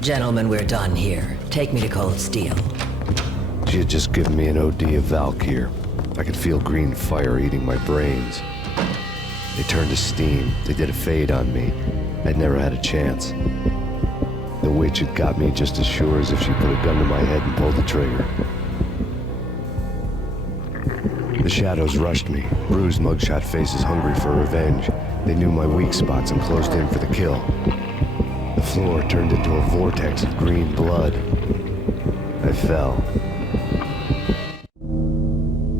Gentlemen, we're done here. Take me to Cold Steel. She had just given me an OD of Valkyr. I could feel green fire eating my brains. They turned to steam. They did a fade on me. I'd never had a chance. The witch had got me just as sure as if she put a gun to my head and pulled the trigger. The shadows rushed me, bruised mugshot faces hungry for revenge. They knew my weak spots and closed in for the kill. The floor turned into a vortex of green blood. I fell.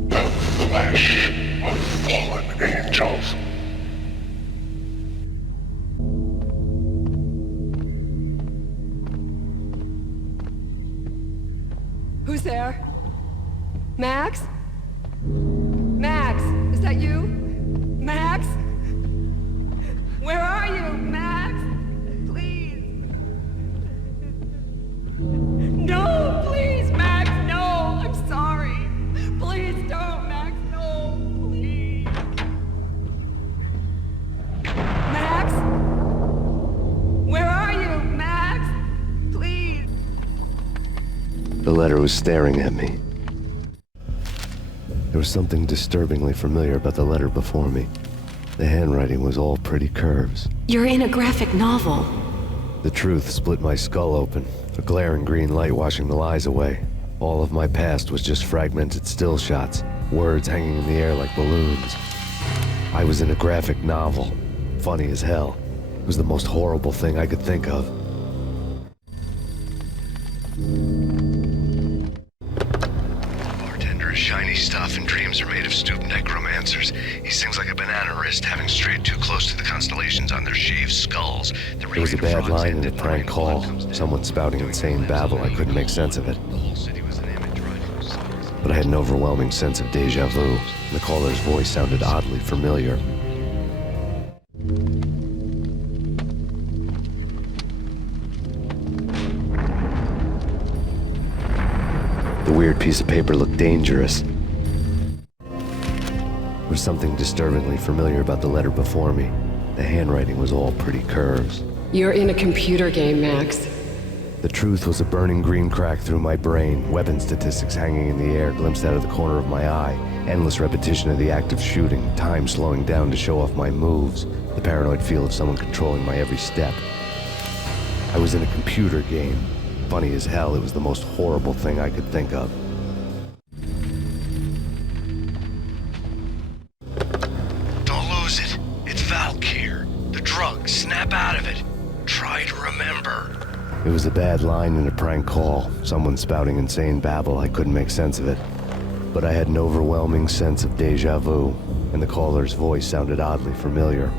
The flesh of fallen angels. Who's there? Max? Max, is that you? Max? Where are you, Max? Please. No, please, Max, no. I'm sorry. Please don't, Max, no, please. Max? Where are you, Max? Please. The letter was staring at me. There was something disturbingly familiar about the letter before me. The handwriting was all pretty curves. You're in a graphic novel. The truth split my skull open, a glaring green light washing the lies away. All of my past was just fragmented still shots, words hanging in the air like balloons. I was in a graphic novel. Funny as hell. It was the most horrible thing I could think of. Shiny stuff, and dreams are made of stooped necromancers. He sings like a banana wrist, having strayed too close to the constellations on their shaved skulls. There was a bad line in a prank call. Someone spouting insane babble. I couldn't make sense of it. But I had an overwhelming sense of deja vu. The caller's voice sounded oddly familiar. The weird piece of paper looked dangerous. There was something disturbingly familiar about the letter before me. The handwriting was all pretty curves. You're in a computer game, Max. The truth was a burning green crack through my brain, weapon statistics hanging in the air, glimpsed out of the corner of my eye, endless repetition of the act of shooting, time slowing down to show off my moves, the paranoid feel of someone controlling my every step. I was in a computer game. Funny as hell, it was the most horrible thing I could think of. Don't lose it. It's Valkyr. The drug. Snap out of it. Try to remember. It was a bad line in a prank call. Someone spouting insane babble. I couldn't make sense of it. But I had an overwhelming sense of deja vu, and the caller's voice sounded oddly familiar.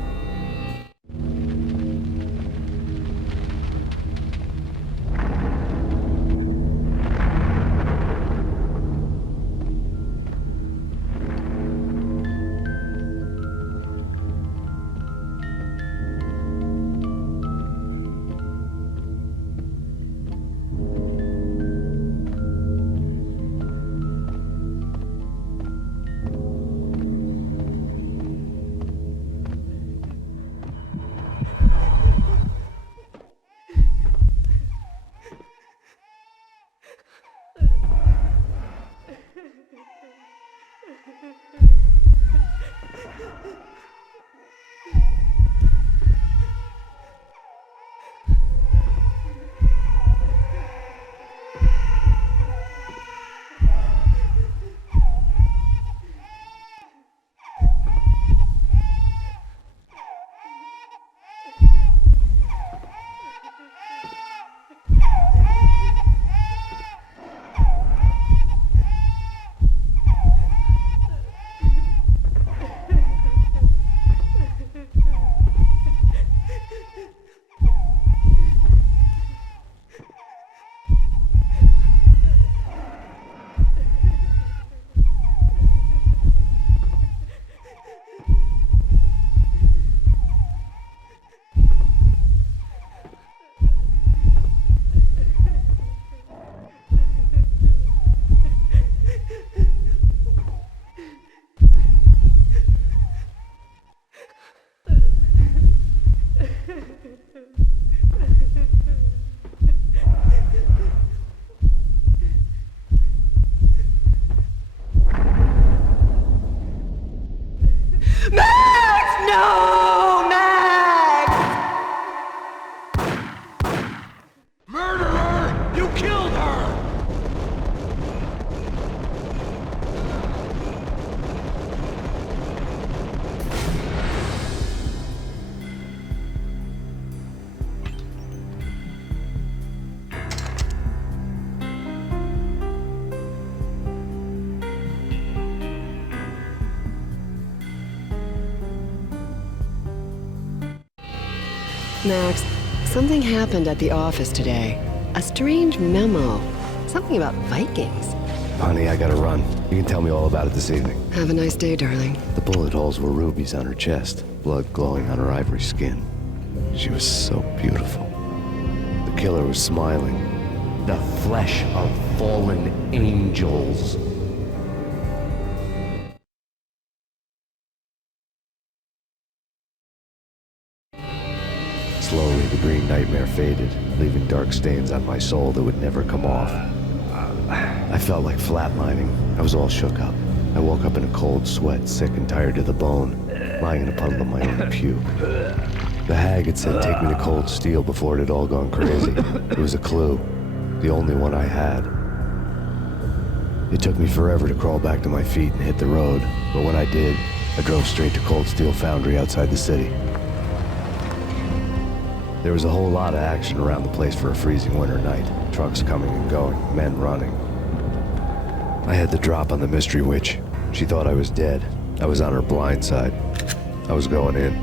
Max, something happened at the office today. A strange memo. Something about Vikings. Honey, I gotta run. You can tell me all about it this evening. Have a nice day, darling. The bullet holes were rubies on her chest, blood glowing on her ivory skin. She was so beautiful. The killer was smiling. The flesh of fallen angels. Slowly, the green nightmare faded, leaving dark stains on my soul that would never come off. I felt like flatlining. I was all shook up. I woke up in a cold sweat, sick and tired to the bone, lying in a puddle of my own puke. The hag had said take me to Cold Steel before it had all gone crazy. It was a clue, the only one I had. It took me forever to crawl back to my feet and hit the road, but when I did, I drove straight to Cold Steel Foundry outside the city. There was a whole lot of action around the place for a freezing winter night. Trucks coming and going, men running. I had the drop on the mystery witch. She thought I was dead. I was on her blind side. I was going in.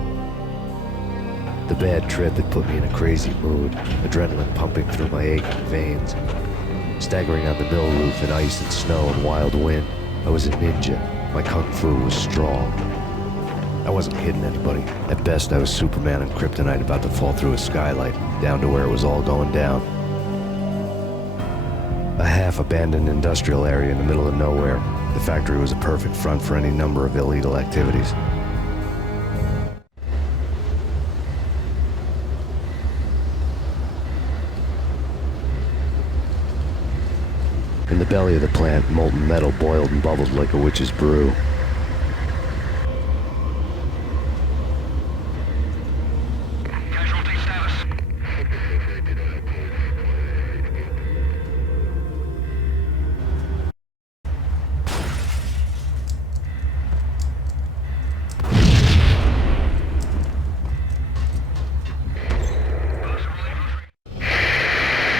The bad trip had put me in a crazy mood, adrenaline pumping through my aching veins. Staggering on the mill roof in ice and snow and wild wind, I was a ninja. My kung fu was strong. I wasn't kidding anybody. At best, I was Superman on Kryptonite about to fall through a skylight, down to where it was all going down. A half-abandoned industrial area in the middle of nowhere. The factory was a perfect front for any number of illegal activities. In the belly of the plant, molten metal boiled and bubbled like a witch's brew.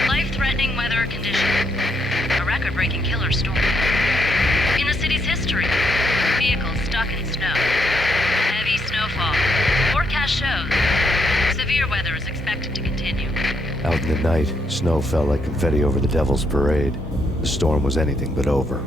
Life-threatening weather conditions. A record-breaking killer storm. In the city's history, vehicles stuck in snow. Heavy snowfall. Forecast shows severe weather is expected to continue. Out in the night, snow fell like confetti over the Devil's Parade. The storm was anything but over.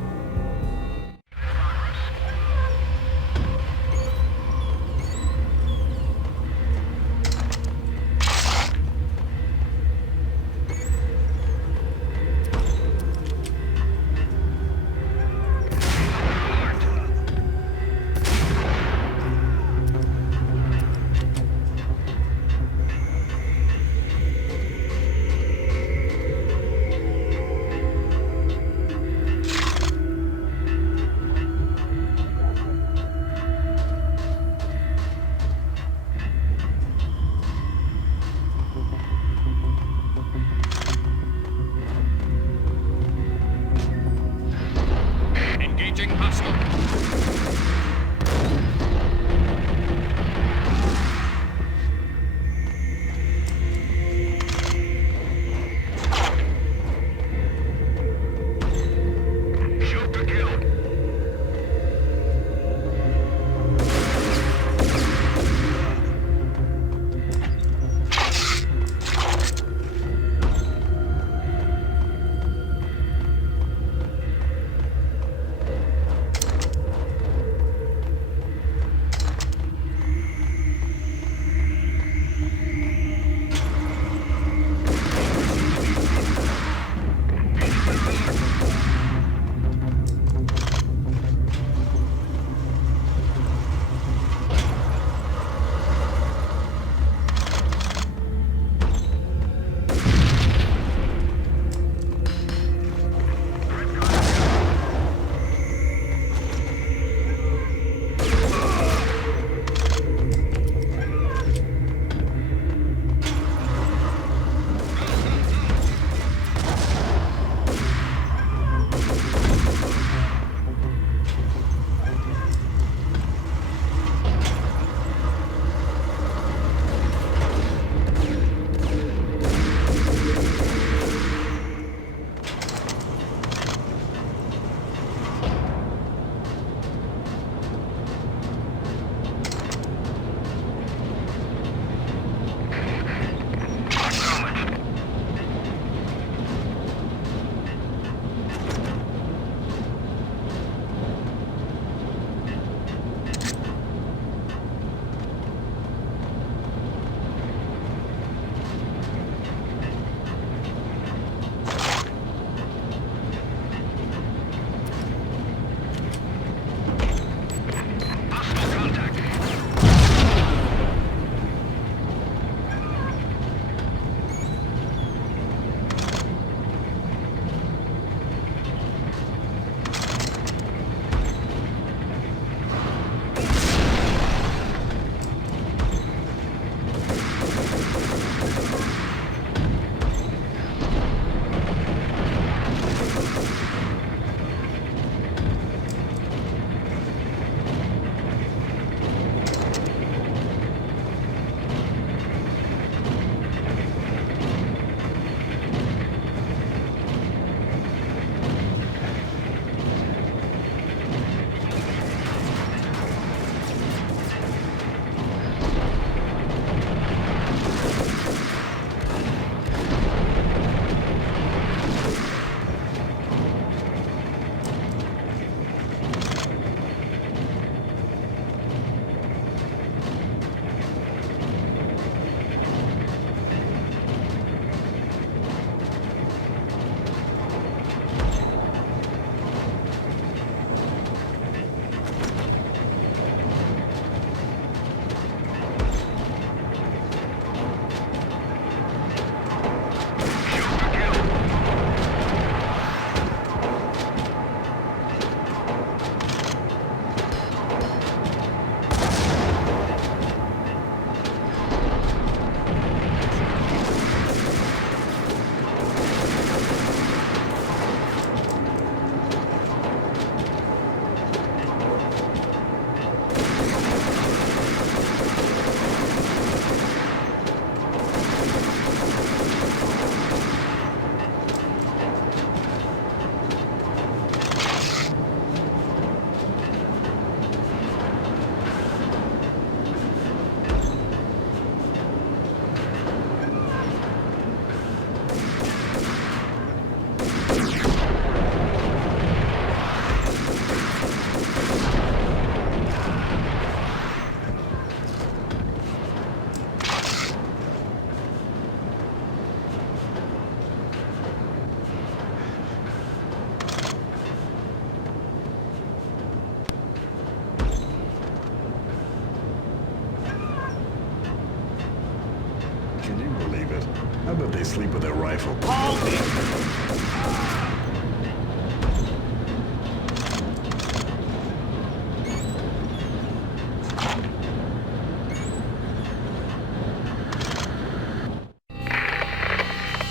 but they sleep with their rifle.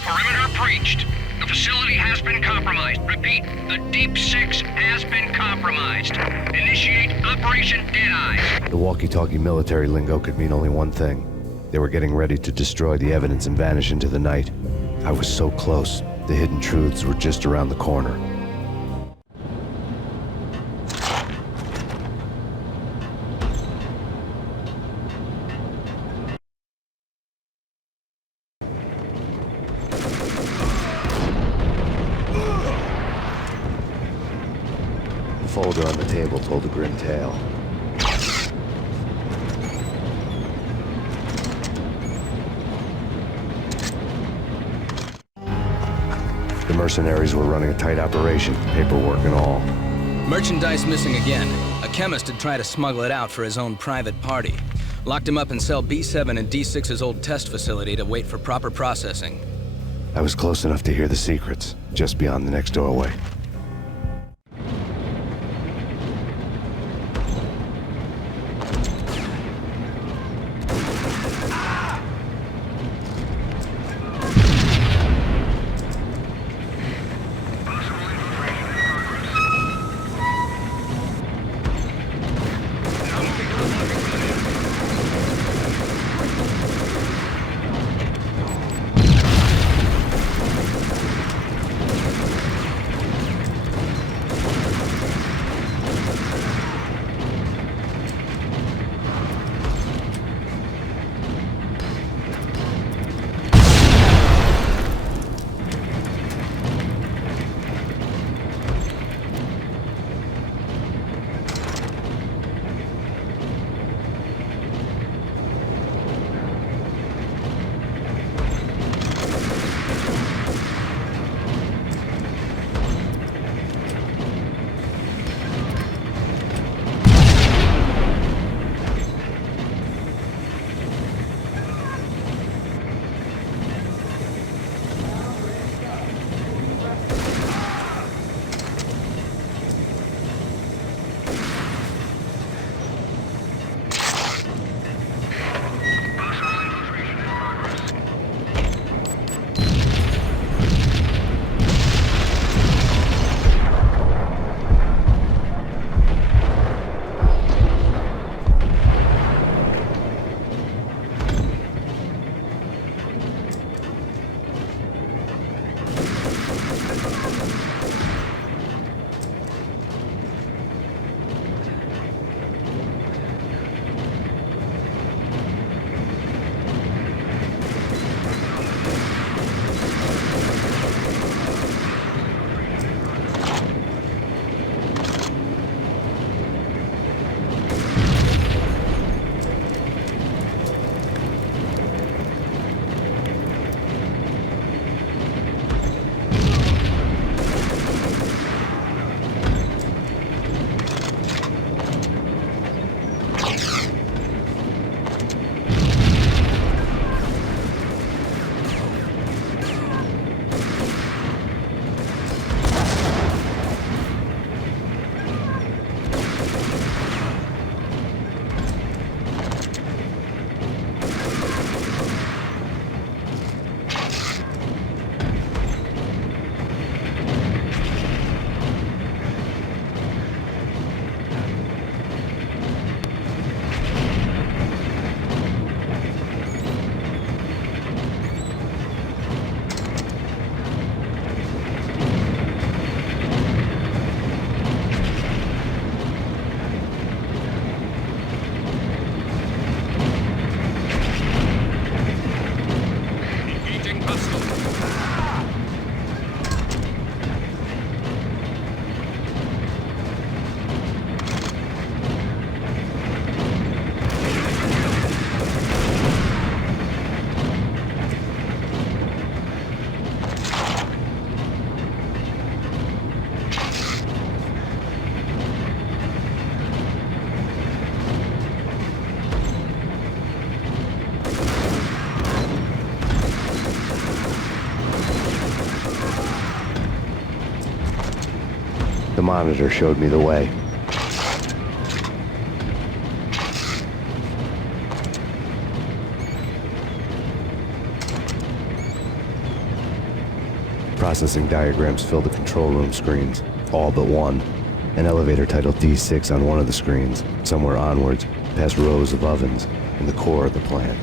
Perimeter breached. The facility has been compromised. Repeat, the Deep Six has been compromised. Initiate Operation Deadeyes. The walkie-talkie military lingo could mean only one thing. They were getting ready to destroy the evidence and vanish into the night. I was so close. The hidden truths were just around the corner. The folder on the table told a grim tale. The mercenaries were running a tight operation, paperwork and all. Merchandise missing again. A chemist had tried to smuggle it out for his own private party. Locked him up in cell B7 in D6's old test facility to wait for proper processing. I was close enough to hear the secrets, just beyond the next doorway. The monitor showed me the way. Processing diagrams fill the control room screens, all but one. An elevator titled D6 on one of the screens, somewhere onwards, past rows of ovens, in the core of the plant.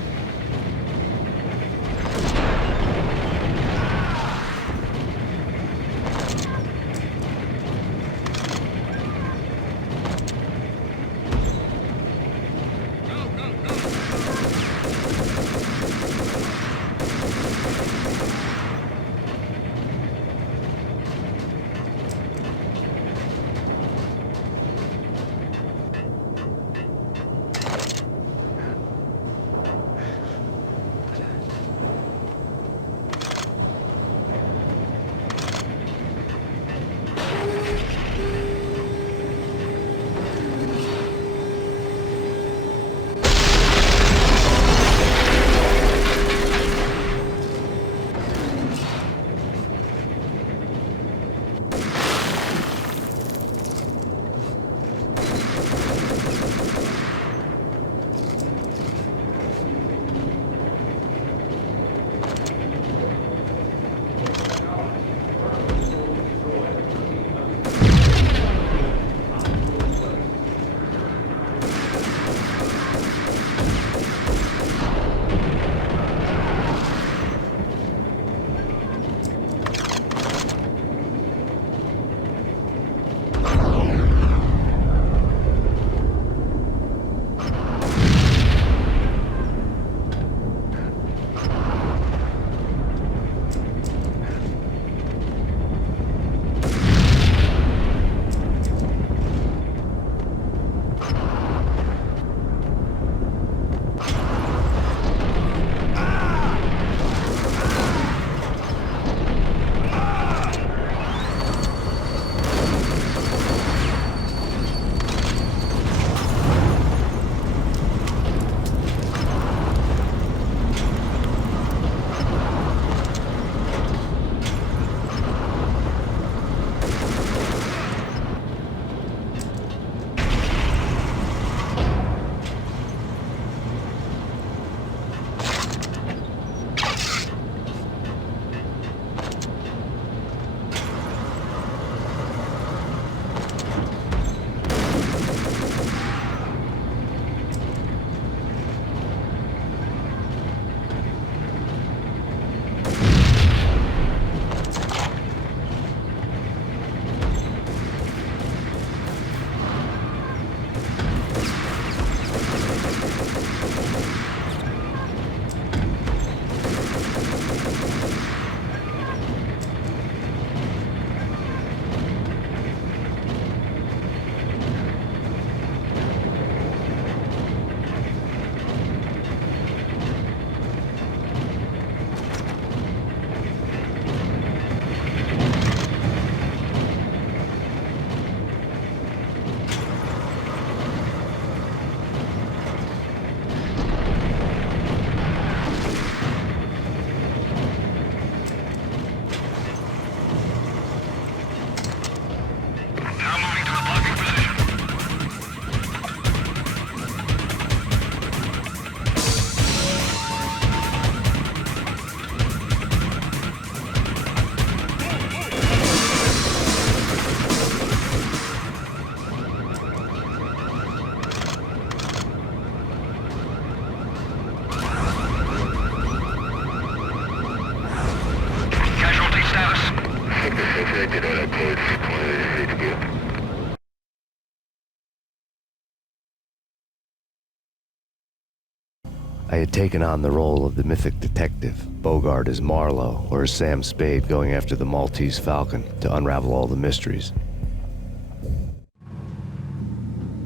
I had taken on the role of the mythic detective, Bogart as Marlowe or as Sam Spade going after the Maltese Falcon to unravel all the mysteries.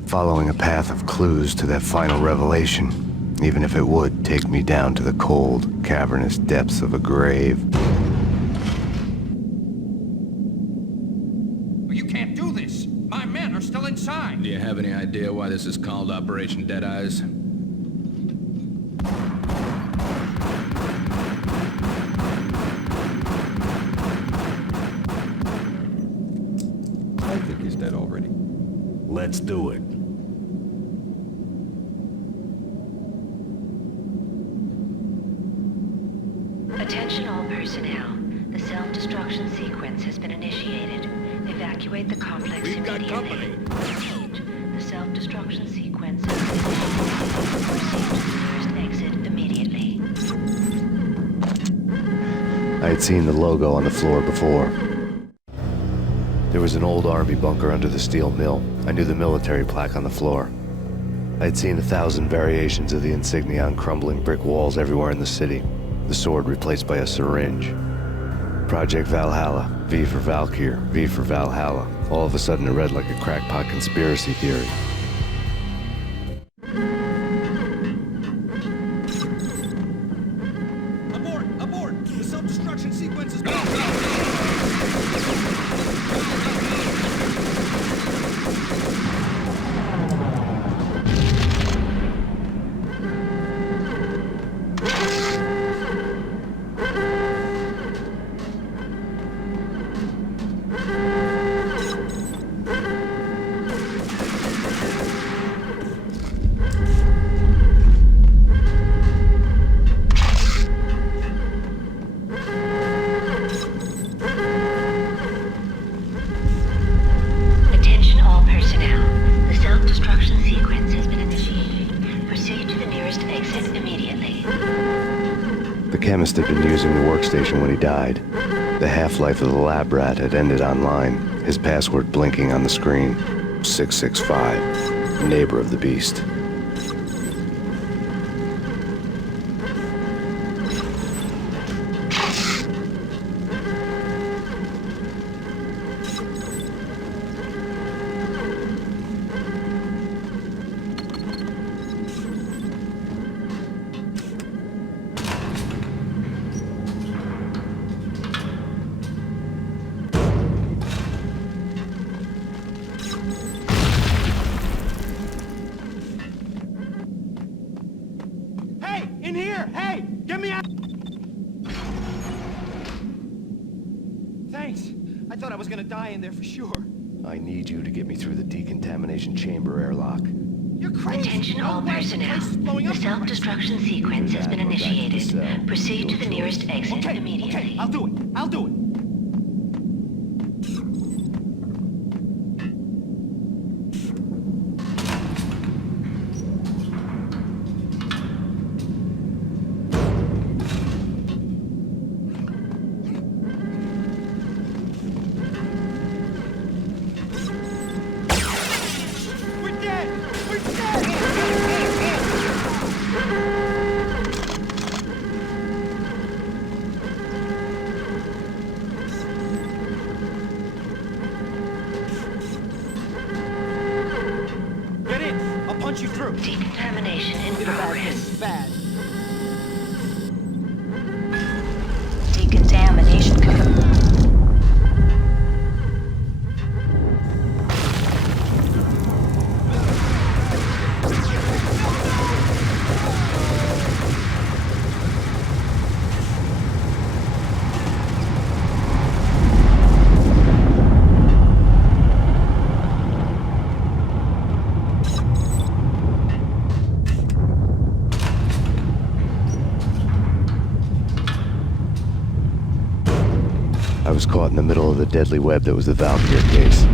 Following a path of clues to that final revelation, even if it would take me down to the cold, cavernous depths of a grave. You can't do this! My men are still inside! Do you have any idea why this is called Operation Deadeyes? I think Let's do it. Attention all personnel. The self-destruction sequence has been initiated. Evacuate the complex immediately. The self-destruction sequence has been initiated. Proceed to the nearest exit immediately. I had seen the logo on the floor before. There was an old army bunker under the steel mill. I knew the military plaque on the floor. I had seen 1,000 variations of the insignia on crumbling brick walls everywhere in the city. The sword replaced by a syringe. Project Valhalla, V for Valkyr, V for Valhalla. All of a sudden it read like a crackpot conspiracy theory. Abort! Abort! The self-destruction sequence is... Attention all personnel. The self-destruction sequence has been initiated. Proceed to the nearest exit immediately. The chemist had been using the workstation when he died. The half-life of the lab rat had ended online, his password blinking on the screen. 665, neighbor of the beast. In here! Hey! Get me out! Thanks. I thought I was gonna die in there for sure. I need you to get me through the decontamination chamber airlock. You're crazy! Attention all personnel. The self-destruction sequence has been initiated. Proceed to the nearest exit immediately. Okay, I'll do it. I'll do it. Punch you through. Decontamination in progress. Bad. Decontamination I was caught in the middle of the deadly web that was the Valkyr case.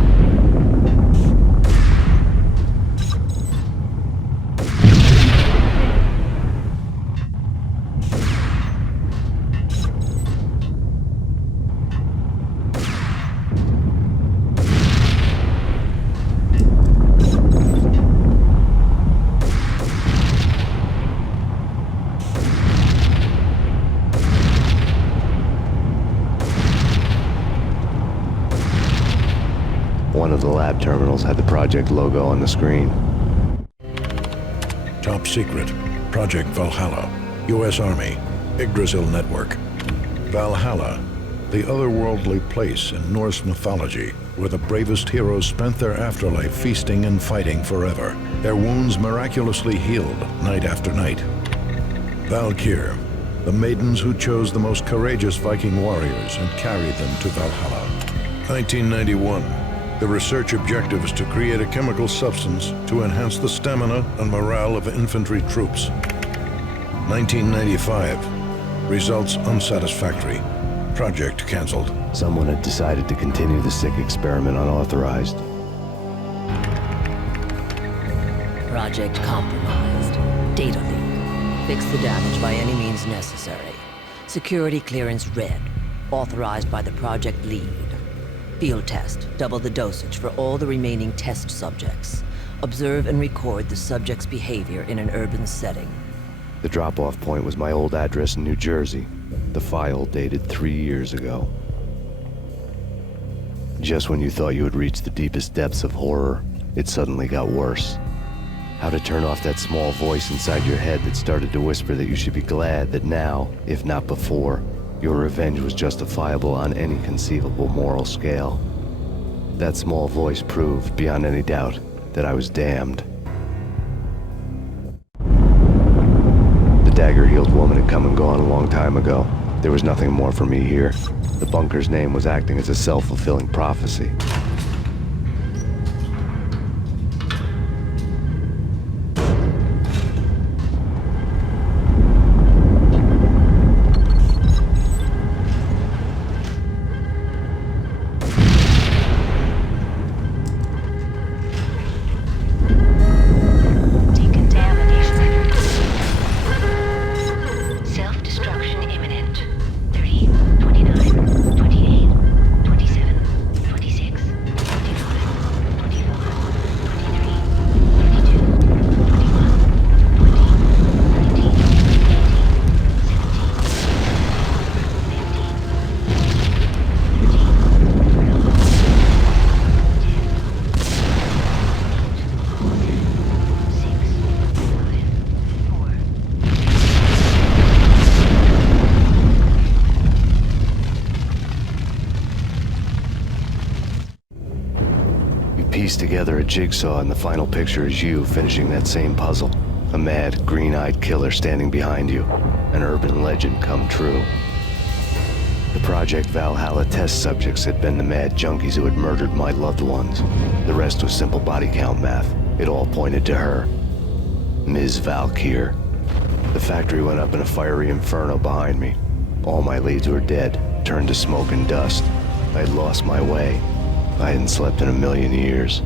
One of the lab terminals had the project logo on the screen. Top secret. Project Valhalla. U.S. Army. Yggdrasil Network. Valhalla. The otherworldly place in Norse mythology where the bravest heroes spent their afterlife feasting and fighting forever. Their wounds miraculously healed night after night. Valkyr. The maidens who chose the most courageous Viking warriors and carried them to Valhalla. 1991. The research objective is to create a chemical substance to enhance the stamina and morale of infantry troops. 1995. Results unsatisfactory. Project canceled. Someone had decided to continue the sick experiment unauthorized. Project compromised. Data leak. Fix the damage by any means necessary. Security clearance red. Authorized by the project lead. Field test. Double the dosage for all the remaining test subjects. Observe and record the subject's behavior in an urban setting. The drop-off point was my old address in New Jersey. The file dated 3 years ago. Just when you thought you had reached the deepest depths of horror, it suddenly got worse. How to turn off that small voice inside your head that started to whisper that you should be glad that now, if not before, your revenge was justifiable on any conceivable moral scale. That small voice proved, beyond any doubt, that I was damned. The dagger-heeled woman had come and gone a long time ago. There was nothing more for me here. The bunker's name was acting as a self-fulfilling prophecy. Decontamination. Self-destruction imminent. 30, 29, 28, 27, 26, 25, 24, 23, 22, 21, 20, 19, Piece together a jigsaw, and the final picture is you finishing that same puzzle. A mad, green-eyed killer standing behind you. An urban legend come true. The Project Valhalla test subjects had been the mad junkies who had murdered my loved ones. The rest was simple body count math. It all pointed to her. Ms. Valkyr. The factory went up in a fiery inferno behind me. All my leads were dead, turned to smoke and dust. I had lost my way. I hadn't slept in a million years.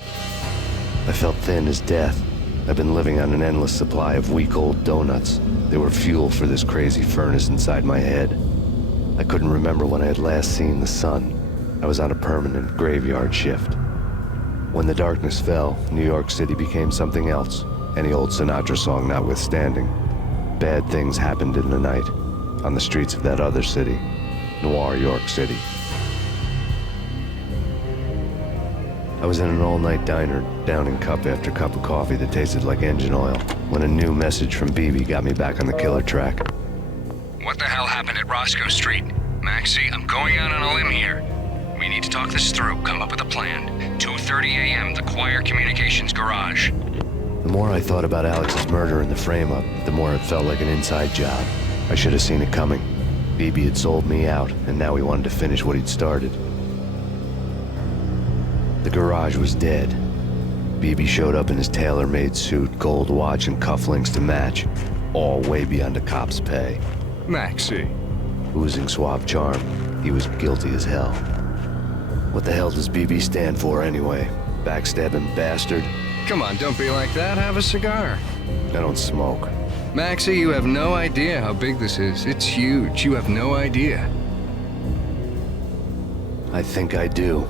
I felt thin as death. I've been living on an endless supply of week-old donuts. They were fuel for this crazy furnace inside my head. I couldn't remember when I had last seen the sun. I was on a permanent graveyard shift. When the darkness fell, New York City became something else, any old Sinatra song notwithstanding. Bad things happened in the night, on the streets of that other city, Noir York City. I was in an all-night diner, downing cup after cup of coffee that tasted like engine oil, when a new message from Bibi got me back on the killer track. What the hell happened at Roscoe Street? Maxie, I'm going out on a limb here. We need to talk this through, come up with a plan. 2:30 a.m., the Choir Communications Garage. The more I thought about Alex's murder and the frame-up, the more it felt like an inside job. I should have seen it coming. Bibi had sold me out, and now he wanted to finish what he'd started. The garage was dead. Bibi showed up in his tailor-made suit, gold watch, and cufflinks to match, all way beyond a cop's pay. Maxie. Oozing suave charm, he was guilty as hell. What the hell does Bibi stand for anyway? Backstabbing bastard? Come on, don't be like that. Have a cigar. I don't smoke. Maxie, you have no idea how big this is. It's huge. You have no idea. I think I do.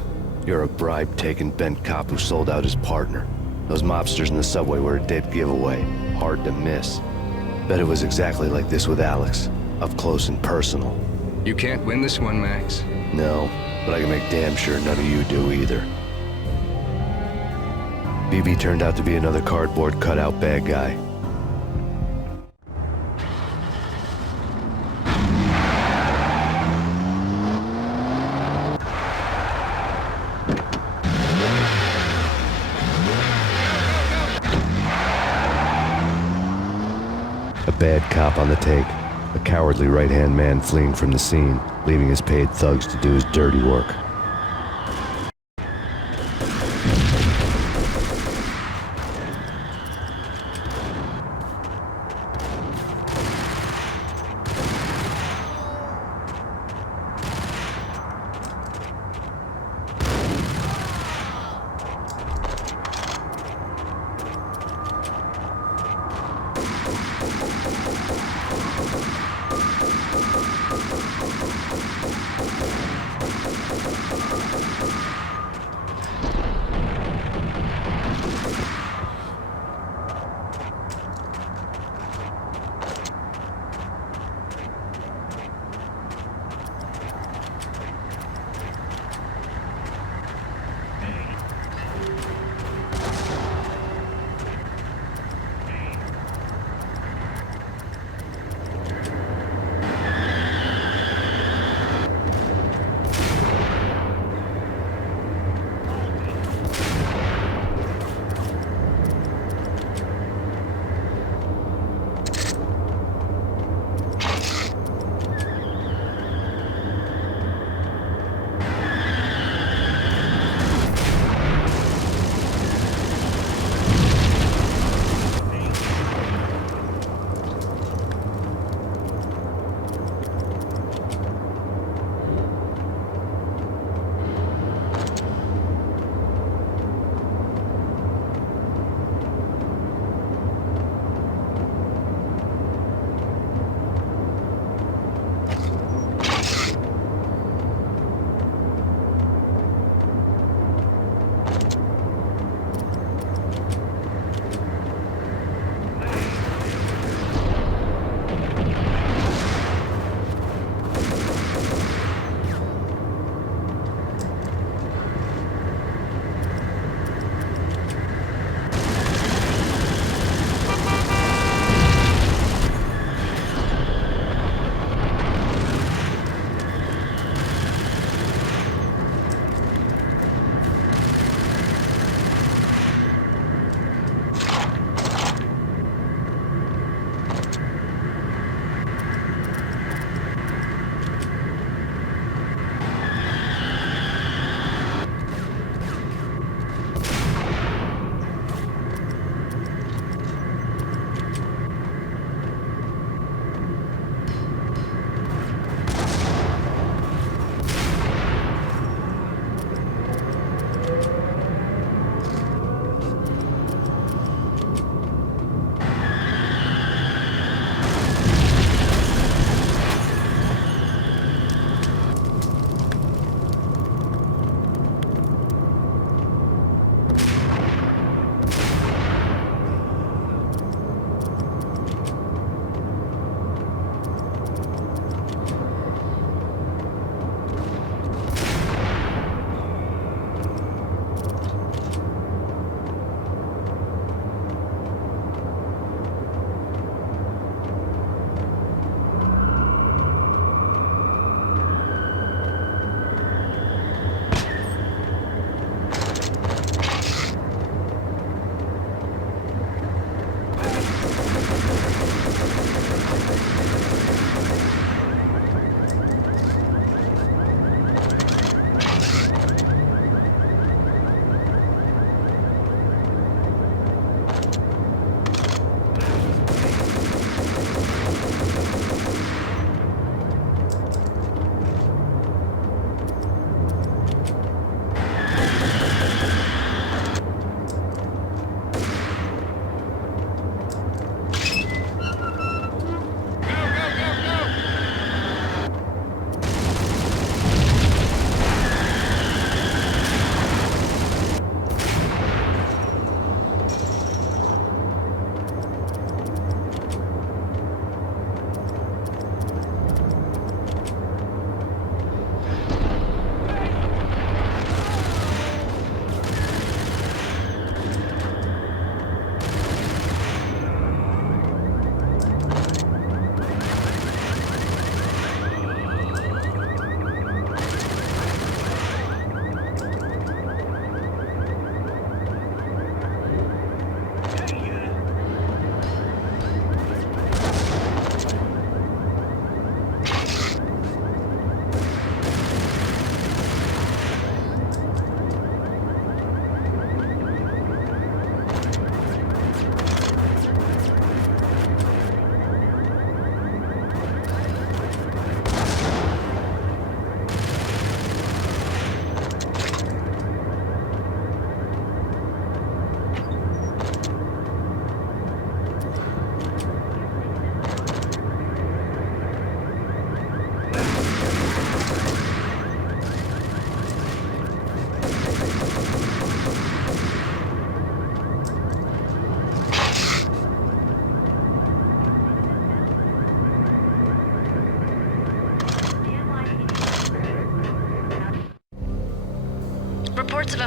You're a bribe-taking bent cop who sold out his partner. Those mobsters in the subway were a dead giveaway. Hard to miss. Bet it was exactly like this with Alex. Up close and personal. You can't win this one, Max. No, but I can make damn sure none of you do either. Bibi turned out to be another cardboard cutout bad guy. A bad cop on the take. a cowardly right-hand man fleeing from the scene, leaving his paid thugs to do his dirty work.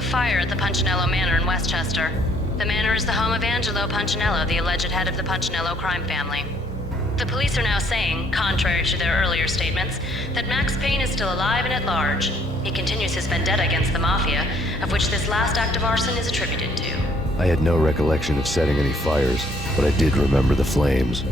fire at the Punchinello Manor in Westchester. The manor is the home of Angelo Punchinello, the alleged head of the Punchinello crime family. The police are now saying, contrary to their earlier statements, that Max Payne is still alive and at large. He continues his vendetta against the Mafia, of which this last act of arson is attributed to. I had no recollection of setting any fires, but I did remember the flames.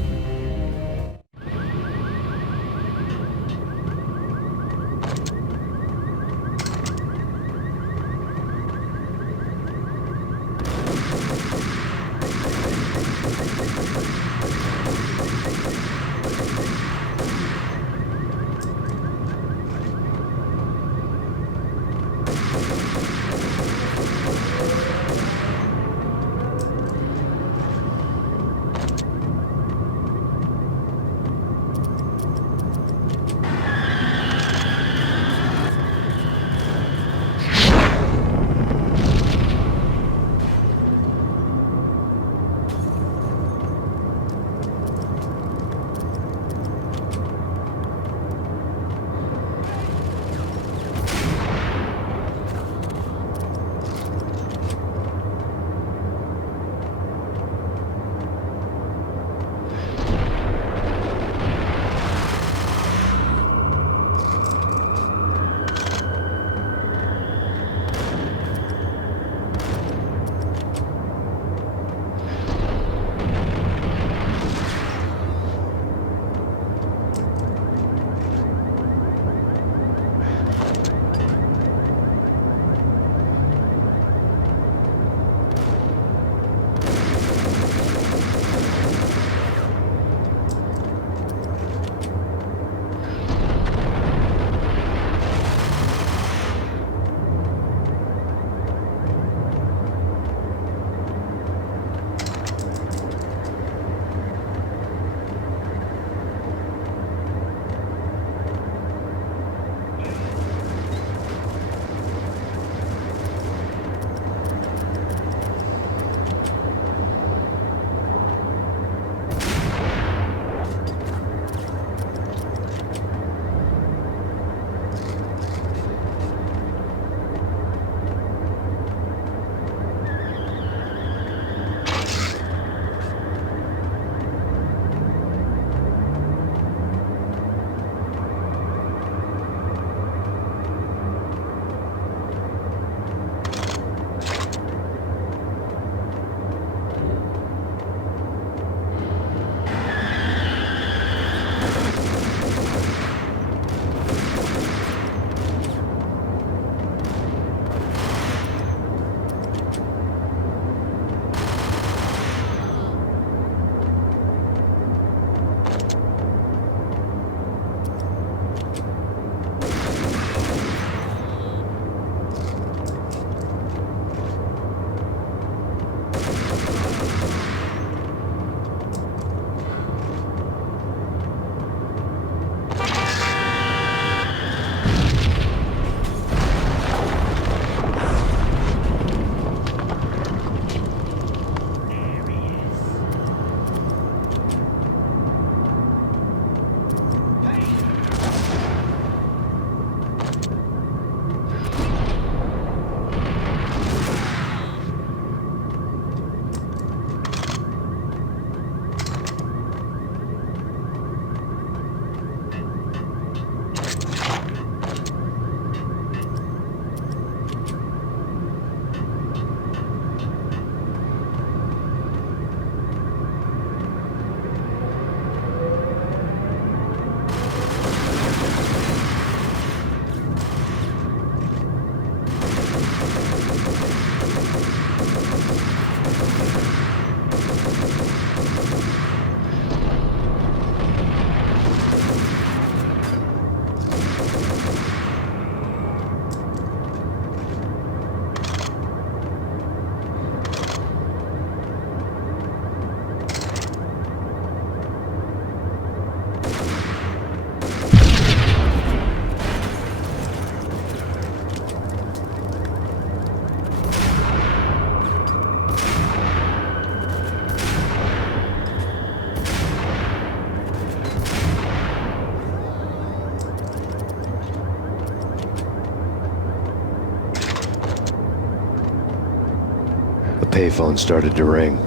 payphone started to ring.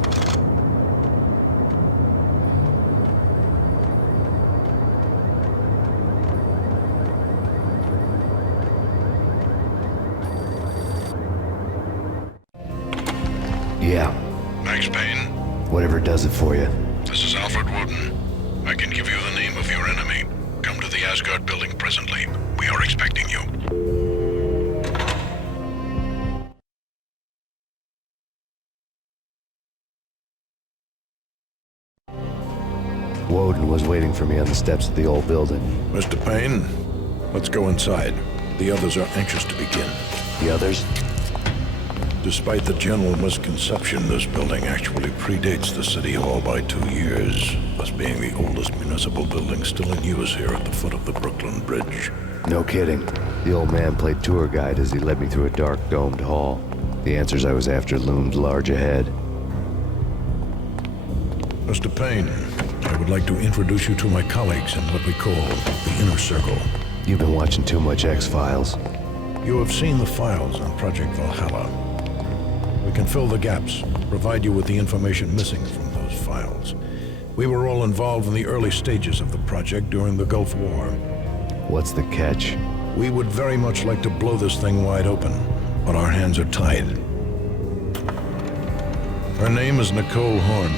Yeah. Max Payne, Whatever does it for you. this is Alfred Woden. I can give you the name of your enemy. Come to the Asgard building presently. We are expecting you. Woden was waiting for me on the steps of the old building. Mr. Payne, let's go inside. The others are anxious to begin. The others? Despite the general misconception, this building actually predates the City Hall by 2 years, thus being the oldest municipal building still in use here at the foot of the Brooklyn Bridge. No kidding. The old man played tour guide as he led me through a dark domed hall. The answers I was after loomed large ahead. Mr. Payne, I would like to introduce you to my colleagues in what we call the Inner Circle. You've been watching too much X-Files. You have seen the files on Project Valhalla. We can fill the gaps, provide you with the information missing from those files. We were all involved in the early stages of the project during the Gulf War. What's the catch? We would very much like to blow this thing wide open, but our hands are tied. Her name is Nicole Horn.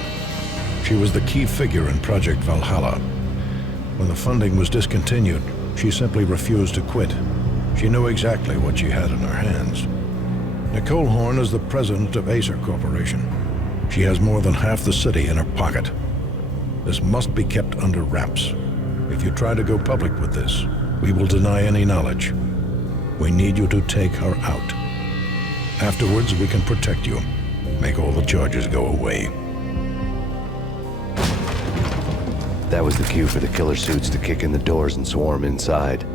She was the key figure in Project Valhalla. When the funding was discontinued, she simply refused to quit. She knew exactly what she had in her hands. Nicole Horn is the president of Acer Corporation. She has more than half the city in her pocket. This must be kept under wraps. If you try to go public with this, we will deny any knowledge. We need you to take her out. Afterwards, we can protect you, make all the charges go away. That was the cue for the killer suits to kick in the doors and swarm inside.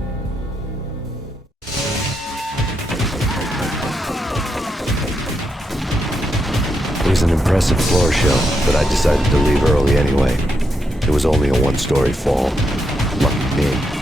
It was an impressive floor show, but I decided to leave early anyway. It was only a one-story fall. Lucky me.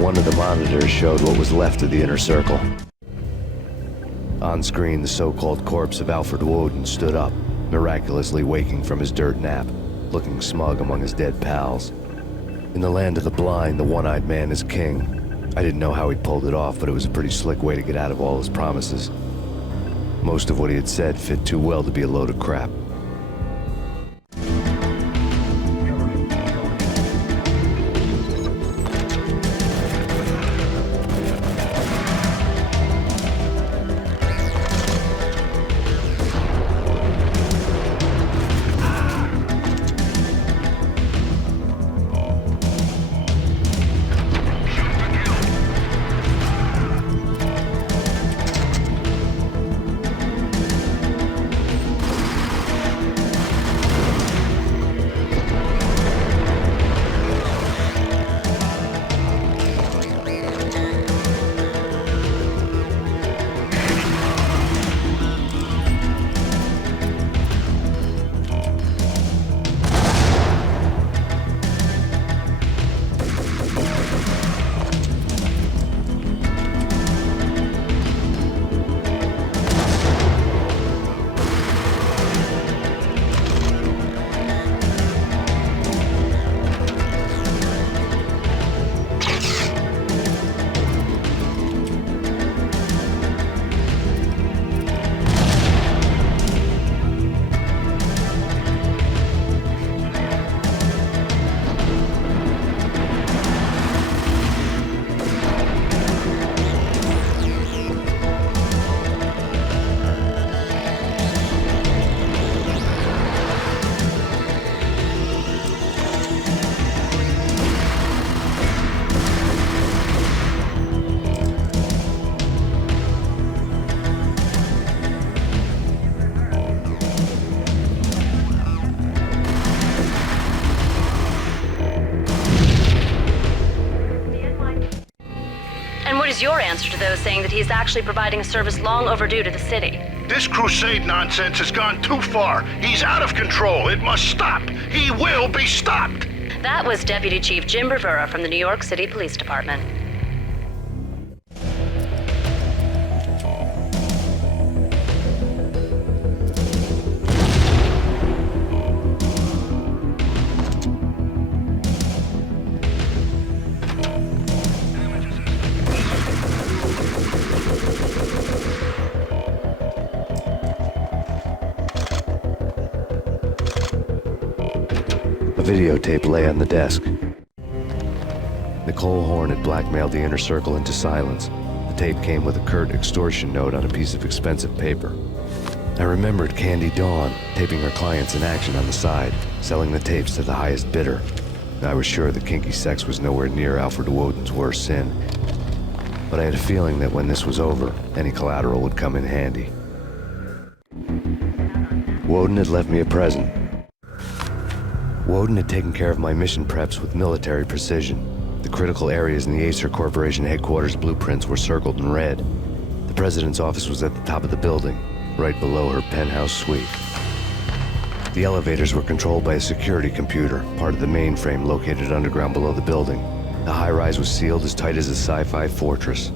One of the monitors showed what was left of the Inner Circle. On screen, the so-called corpse of Alfred Woden stood up, miraculously waking from his dirt nap, looking smug among his dead pals. In the land of the blind, the one-eyed man is king. I didn't know how he pulled it off, but it was a pretty slick way to get out of all his promises. Most of what he had said fit too well to be a load of crap. is your answer to those saying that he's actually providing a service long overdue to the city? This crusade nonsense has gone too far. He's out of control. It must stop. He will be stopped. That was Deputy Chief Jim Rivera from the New York City Police Department. A videotape lay on the desk. Nicole Horn had blackmailed the inner circle into silence. The tape came with a curt extortion note on a piece of expensive paper. I remembered Candy Dawn taping her clients in action on the side, selling the tapes to the highest bidder. I was sure that kinky sex was nowhere near Alfred Woden's worst sin. But I had a feeling that when this was over, any collateral would come in handy. Woden had left me a present. Woden had taken care of my mission preps with military precision. The critical areas in the Acer Corporation headquarters blueprints were circled in red. The president's office was at the top of the building, right below her penthouse suite. The elevators were controlled by a security computer, part of the mainframe located underground below the building. The high-rise was sealed as tight as a sci-fi fortress.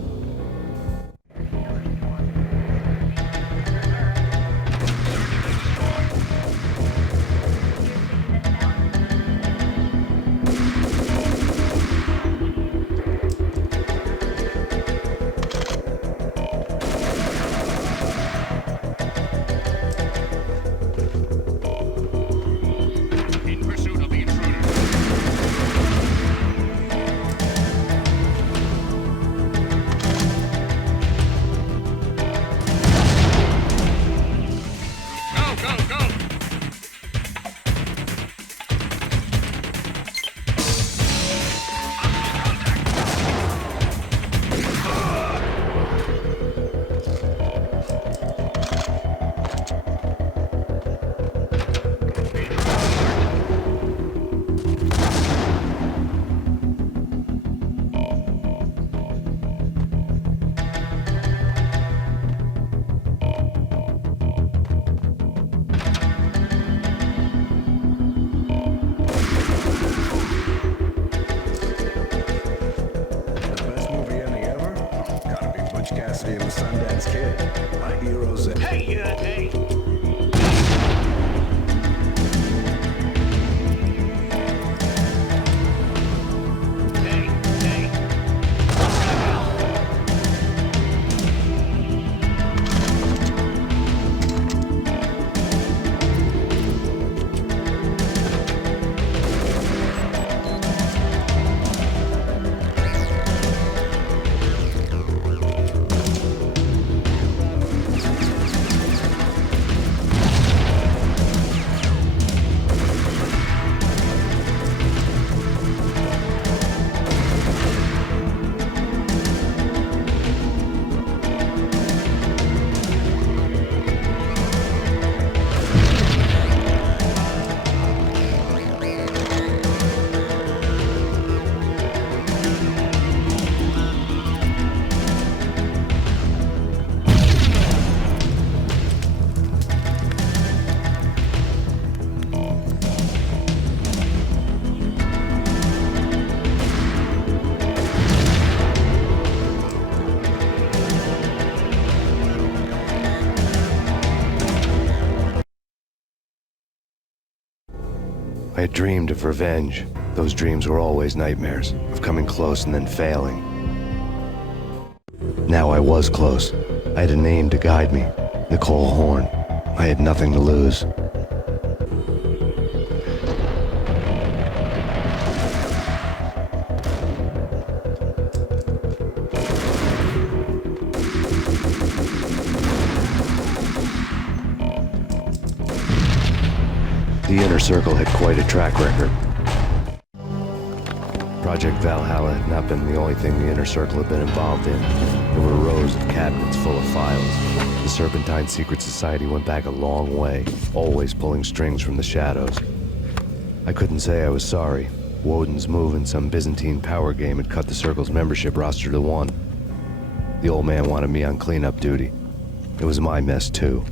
I had dreamed of revenge. Those dreams were always nightmares, of coming close and then failing. Now I was close. I had a name to guide me, Nicole Horn. I had nothing to lose. The Inner Circle had quite a track record. Project Valhalla had not been the only thing the Inner Circle had been involved in. There were rows of cabinets full of files. The Serpentine Secret Society went back a long way, always pulling strings from the shadows. I couldn't say I was sorry. Woden's move in some Byzantine power game had cut the Circle's membership roster to 1. The old man wanted me on cleanup duty. It was my mess, too.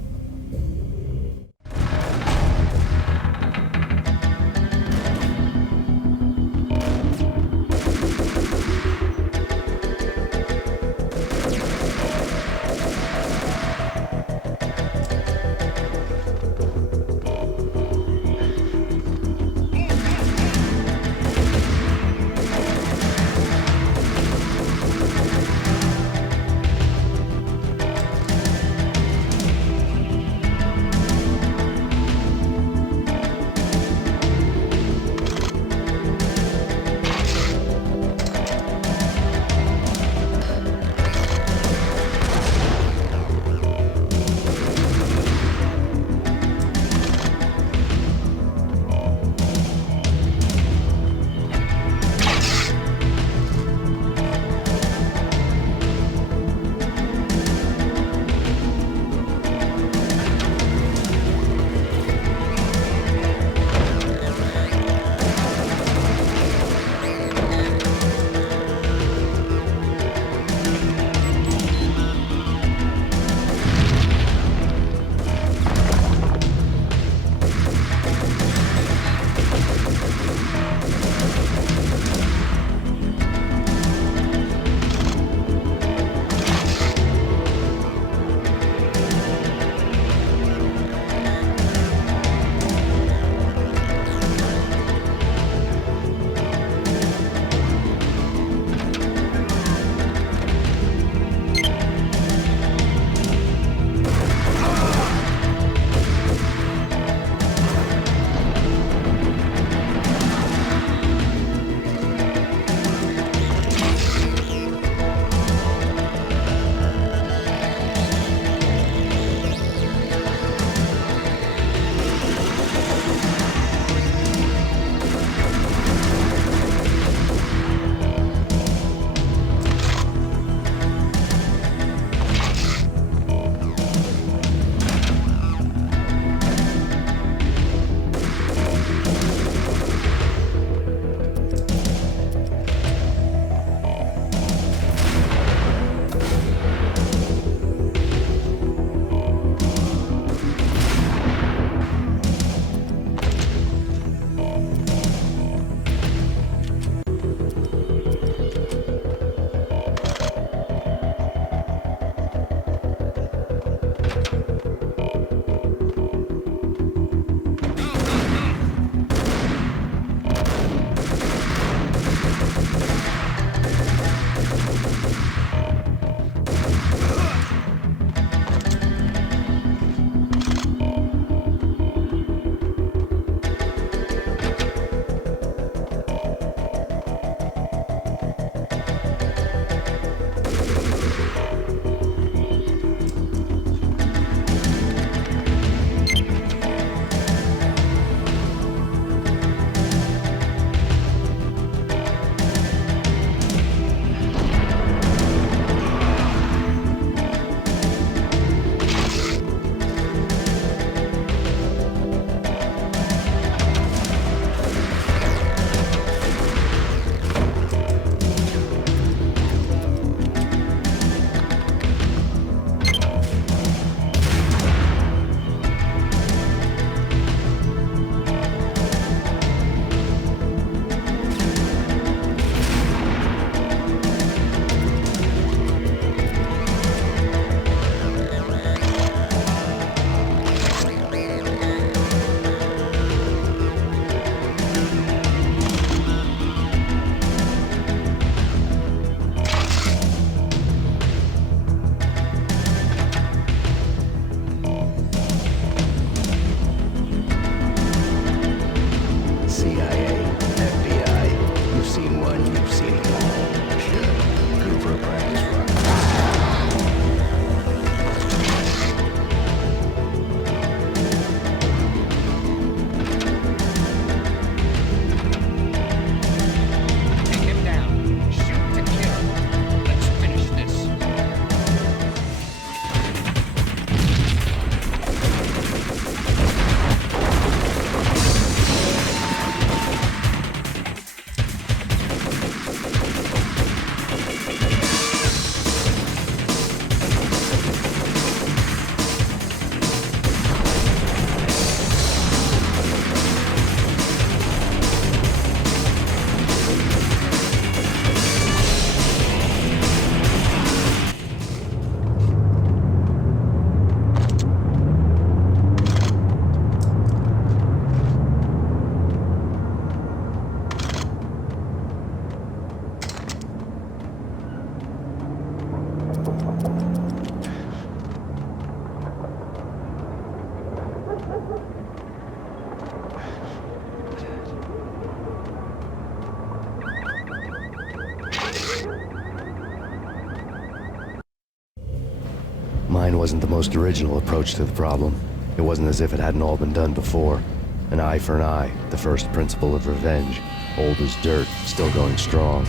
Mine wasn't the most original approach to the problem. It wasn't as if it hadn't all been done before. An eye for an eye, the first principle of revenge. Old as dirt, still going strong.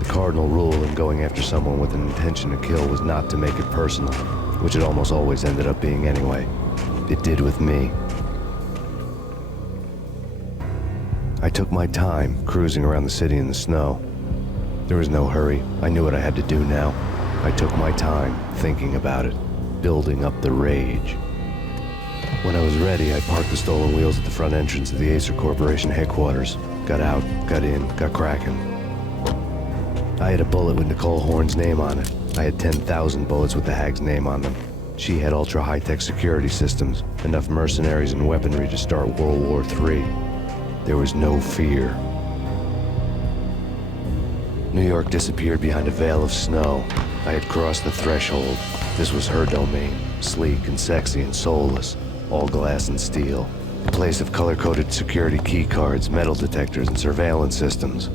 The cardinal rule in going after someone with an intention to kill was not to make it personal, which it almost always ended up being anyway. It did with me. I took my time, cruising around the city in the snow. There was no hurry. I knew what I had to do now. I took my time, thinking about it, building up the rage. When I was ready, I parked the stolen wheels at the front entrance of the Acer Corporation headquarters. Got out, got in, got cracking. I had a bullet with Nicole Horn's name on it. I had 10,000 bullets with the Hag's name on them. She had ultra-high-tech security systems, enough mercenaries and weaponry to start World War III. There was no fear. New York disappeared behind a veil of snow. I had crossed the threshold. This was her domain, sleek and sexy and soulless, all glass and steel. A place of color-coded security key cards, metal detectors, and surveillance systems.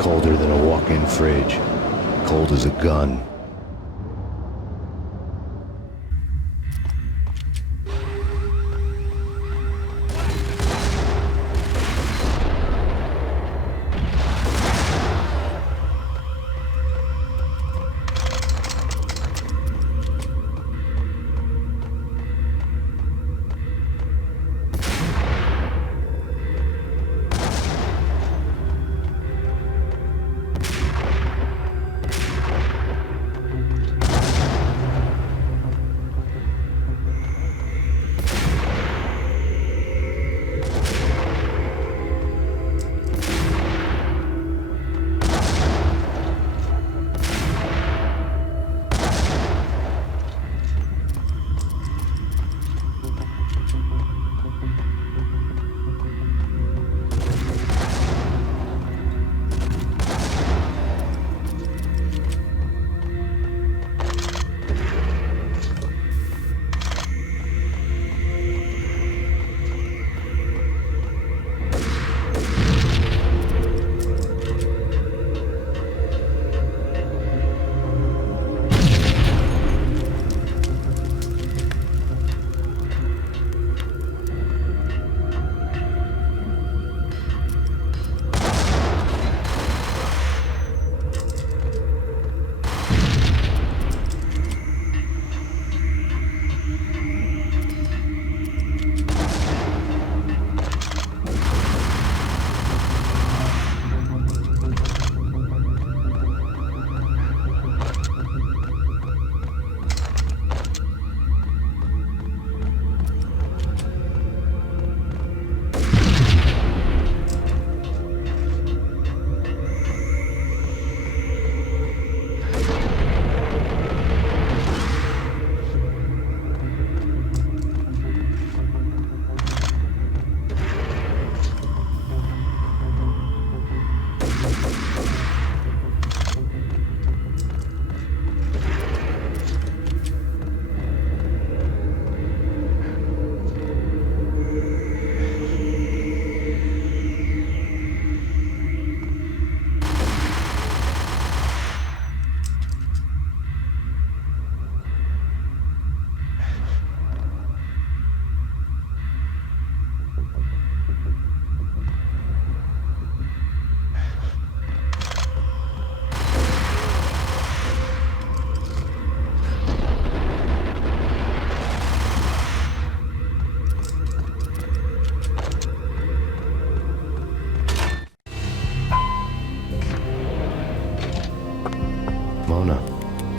Colder than a walk-in fridge. Cold as a gun.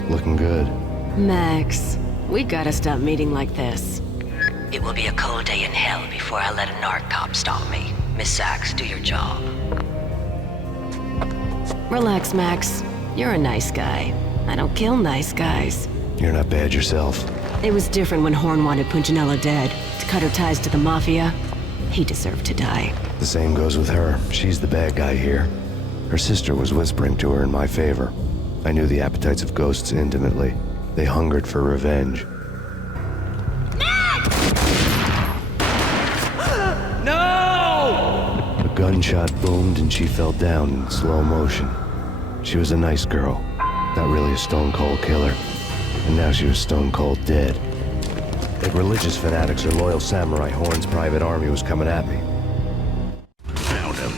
Looking good. Max, we gotta stop meeting like this. It will be a cold day in hell before I let a narc cop stop me. Miss Sachs, do your job. Relax, Max. You're a nice guy. I don't kill nice guys. You're not bad yourself. It was different when Horn wanted Punchinello dead. To cut her ties to the Mafia. He deserved to die. The same goes with her. She's the bad guy here. Her sister was whispering to her in my favor. I knew the appetites of ghosts intimately. They hungered for revenge. Max! gunshot boomed and she fell down in slow motion. She was a nice girl, not really a stone-cold killer. And now she was stone-cold dead. Like religious fanatics or loyal samurai, Horn's private army was coming at me. Found him.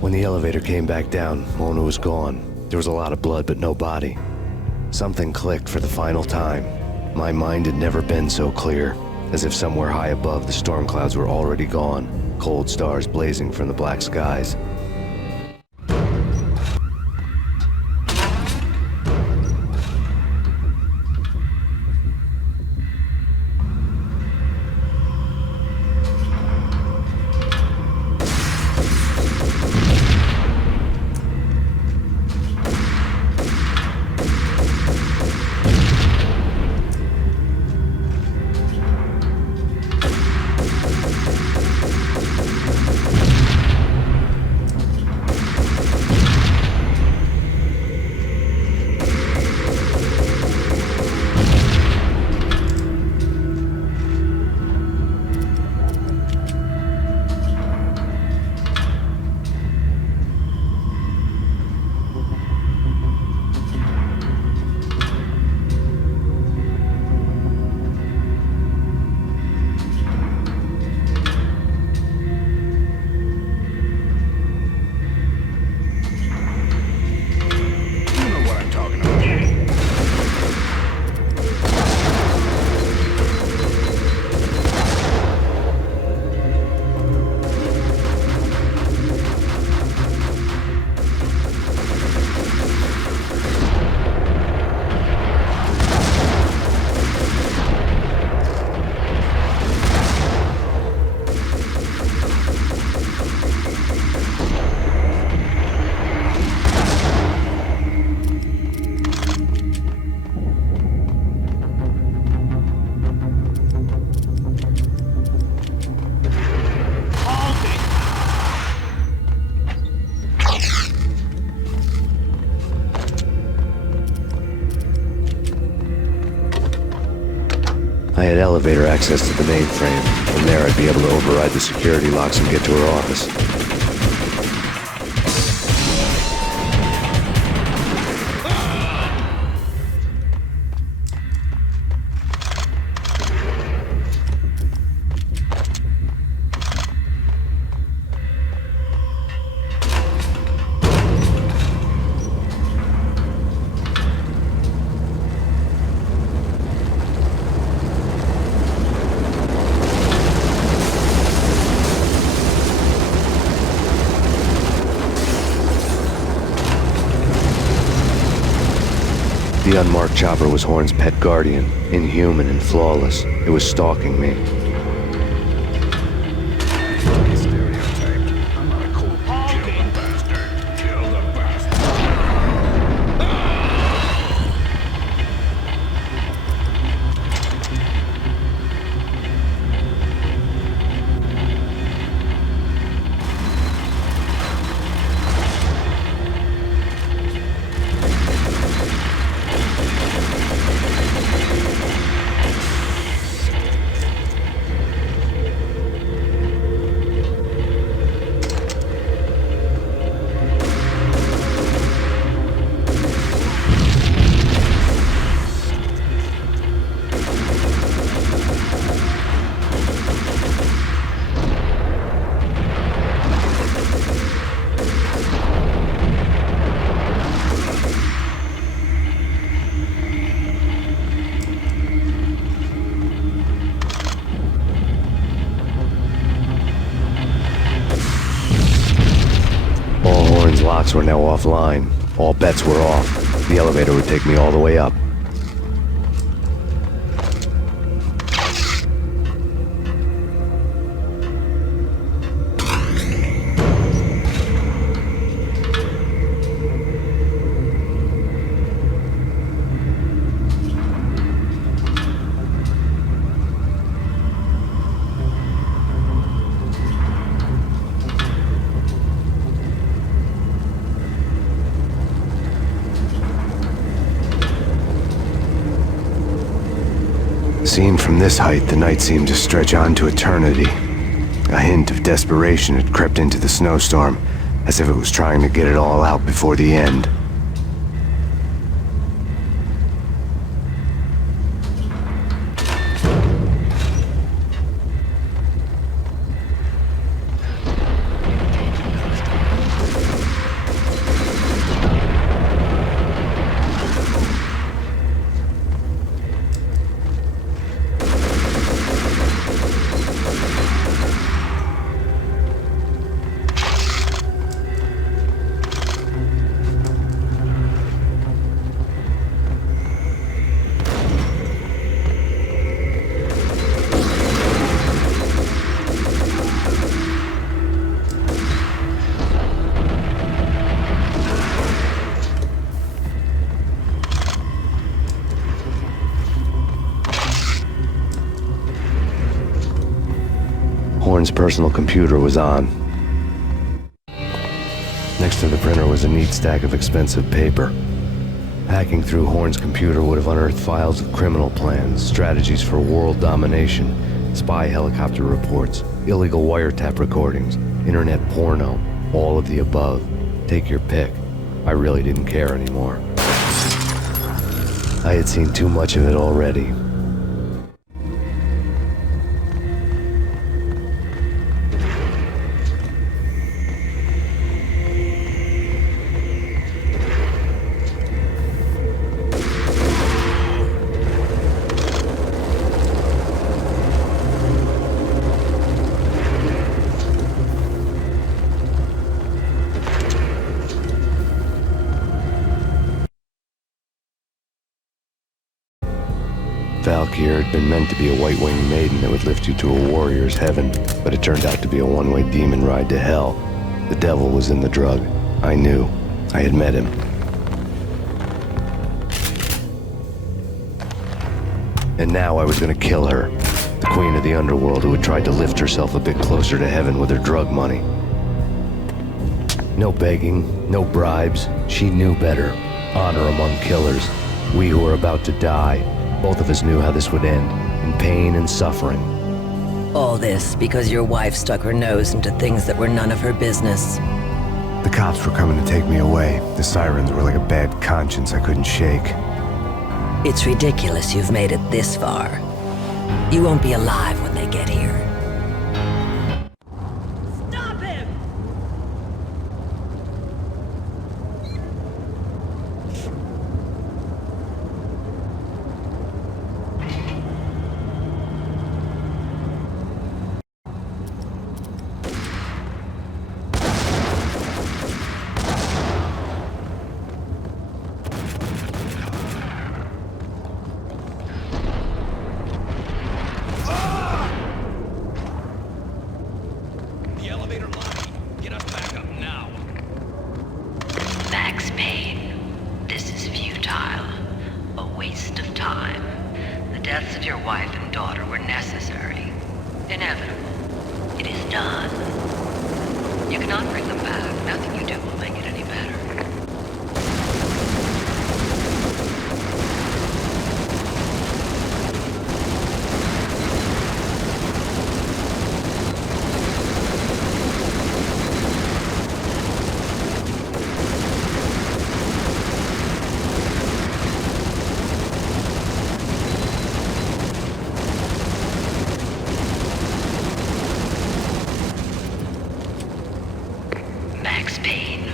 When the elevator came back down, Mona was gone. There was a lot of blood, but no body. Something clicked for the final time. My mind had never been so clear, as if somewhere high above the storm clouds were already gone, cold stars blazing from the black skies. I had elevator access to the mainframe. From there, I'd be able to override the security locks and get to her office. The unmarked chopper was Horn's pet guardian, inhuman and flawless. It was stalking me. Locks were now offline. All bets were off. The elevator would take me all the way up. Seen from this height, the night seemed to stretch on to eternity. A hint of desperation had crept into the snowstorm, as if it was trying to get it all out before the end. Horn's personal computer was on. Next to the printer was a neat stack of expensive paper. Hacking through Horn's computer would have unearthed files of criminal plans, strategies for world domination, spy helicopter reports, illegal wiretap recordings, internet porno, all of the above. Take your pick. I really didn't care anymore. I had seen too much of it already. Valkyr had been meant to be a white-winged maiden that would lift you to a warrior's heaven, but it turned out to be a one-way demon ride to hell. The devil was in the drug. I knew. I had met him. And now I was gonna kill her. The queen of the underworld who had tried to lift herself a bit closer to heaven with her drug money. No begging, no bribes. She knew better. Honor among killers. We who were about to die. Both of us knew how this would end, in pain and suffering. All this because your wife stuck her nose into things that were none of her business. The cops were coming to take me away. The sirens were like a bad conscience I couldn't shake. It's ridiculous you've made it this far. You won't be alive when they get here. Stop him! Max Payne, this is futile. A waste of time. The deaths of your wife and daughter were necessary. Inevitable. It is done. You cannot bring them back. Nothing you do will make it any better. Max Payne,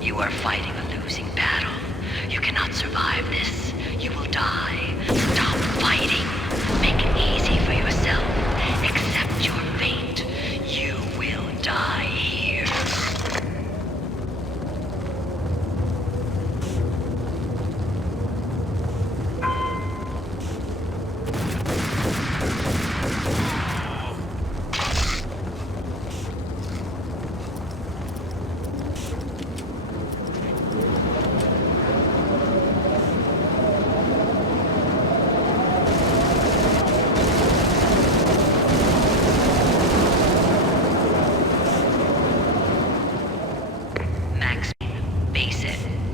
you are fighting a losing battle. You cannot survive this. You will die. Stop fighting. Make it easy for yourself. Accept your fate. You will die here.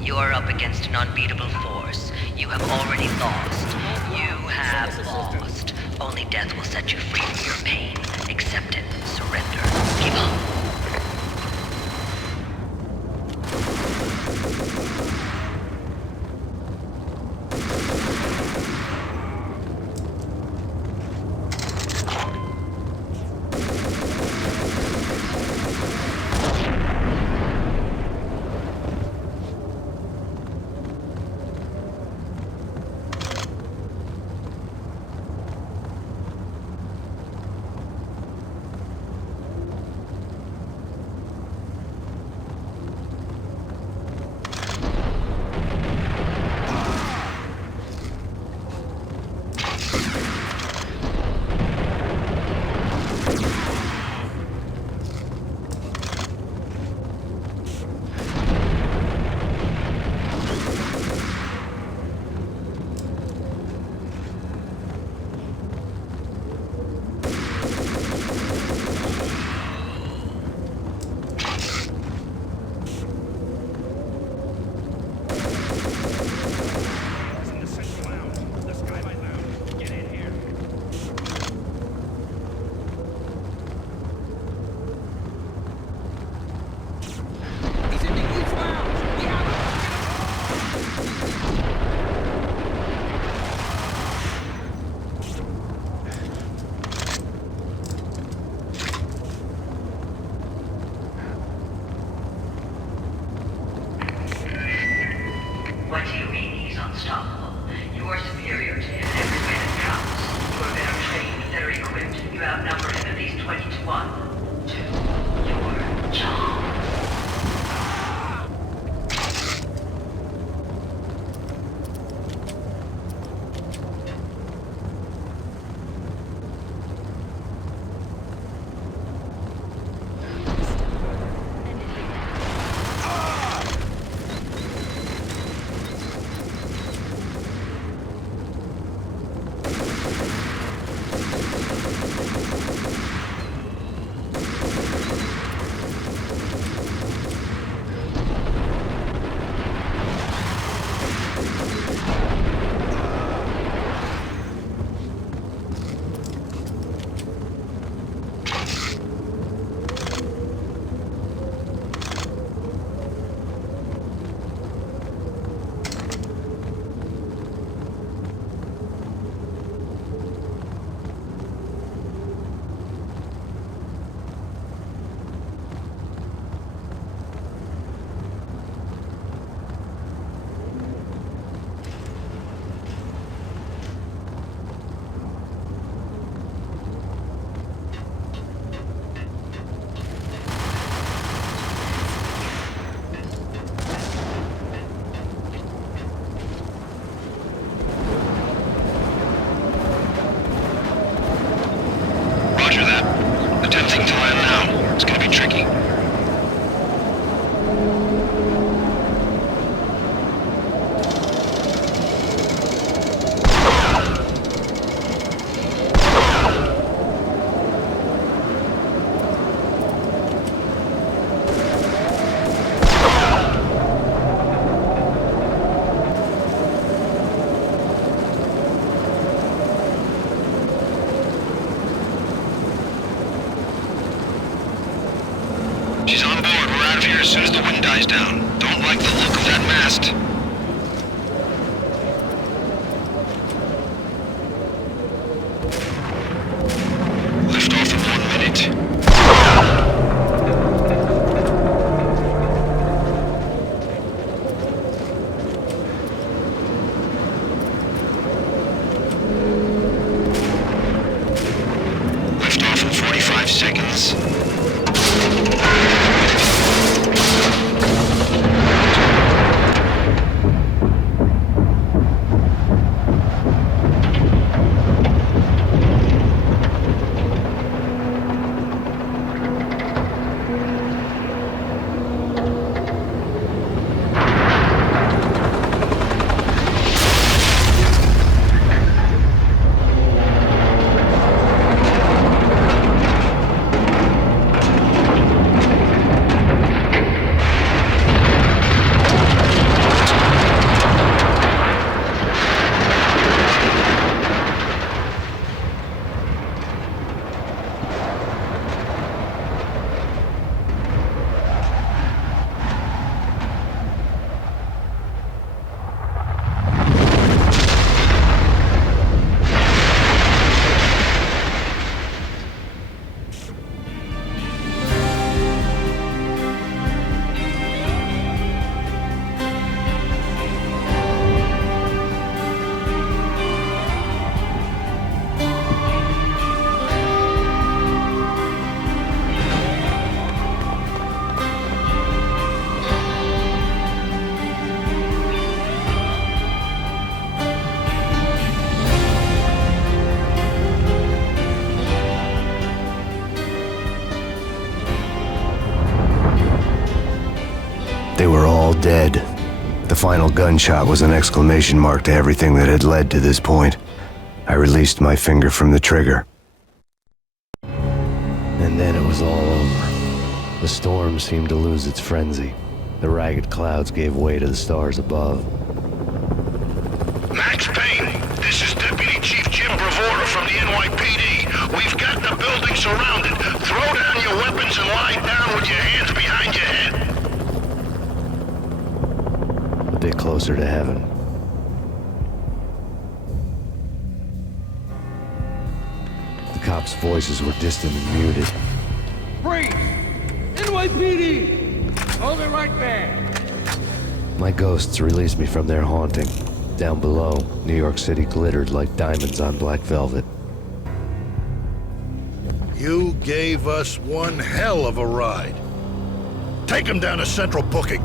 You are up against an unbeatable force. You have already lost. You have lost. Only death will set you free from your pain. Accept it. Surrender. Give up. What do you mean he's unstoppable? You are superior to him in every way that counts. You are better trained, better equipped. You outnumber him at least 20 to 1. Do your job. As soon as the wind dies down. Don't like the look of that mast. Lift off in 1 minute. Lift off in 45 seconds. final gunshot was an exclamation mark to everything that had led to this point. I released my finger from the trigger. And then it was all over. The storm seemed to lose its frenzy. The ragged clouds gave way to the stars above. Max Payne, this is Deputy Chief Jim Bravura from the NYPD. We've got the building surrounded. Throw down your weapons and lie down with your hands behind your head. A bit closer to heaven. The cops' voices were distant and muted. Freeze! NYPD! Hold it right there! My ghosts released me from their haunting. Down below, New York City glittered like diamonds on black velvet. You gave us one hell of a ride. Take him down to Central Booking.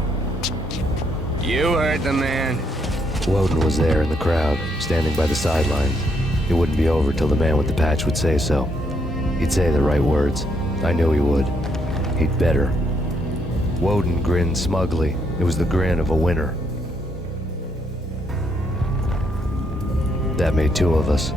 You heard the man. Woden was there in the crowd, standing by the sidelines. It wouldn't be over till the man with the patch would say so. He'd say the right words. I knew he would. He'd better. Woden grinned smugly. It was the grin of a winner. That made two of us.